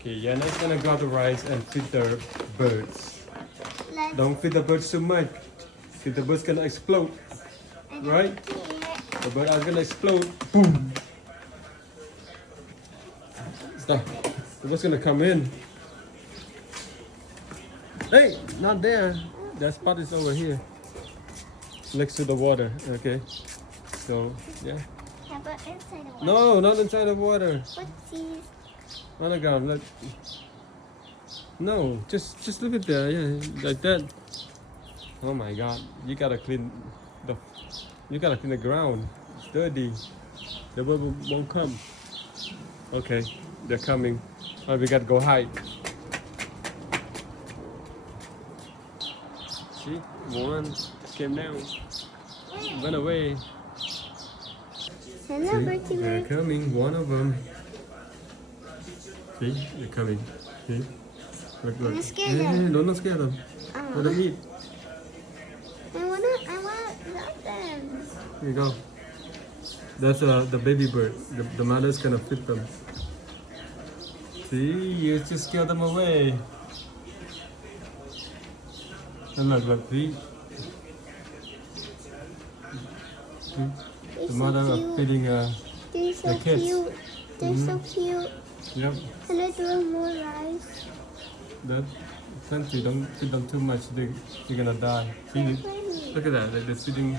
Okay, Yana's gonna grab the rice and feed the birds. Let's Don't feed the birds too much. See, the birds gonna explode, right? The birds are gonna explode. Boom! Stop. The bird's gonna come in. Hey, not there. That spot is over here, next to the water. Okay. So yeah. How about inside the water? No, not inside the water. What's these? On the ground. Look. No, just leave it there. Yeah, like that. Oh my God! You gotta clean the ground. It's dirty. The bird won't come. Okay, they're coming. Oh, we gotta go hide. See, one came down, went away. Hello, See, Bertie they're Bird. coming. One of them. See, they're coming. See, look. Don't scare Hey, them. don't scare them. Let them eat. I wanna love them. Here you go. That's the baby bird. The mother's gonna feed them. See, you just scare them away. And look, see? See? They're The so mother are cute. feeding They're so the kids. cute. They're so cute. Yep. Can I do more rice? That plenty. Don't feed them too much. They're gonna die. See? They're friendly. Look at that. They're sitting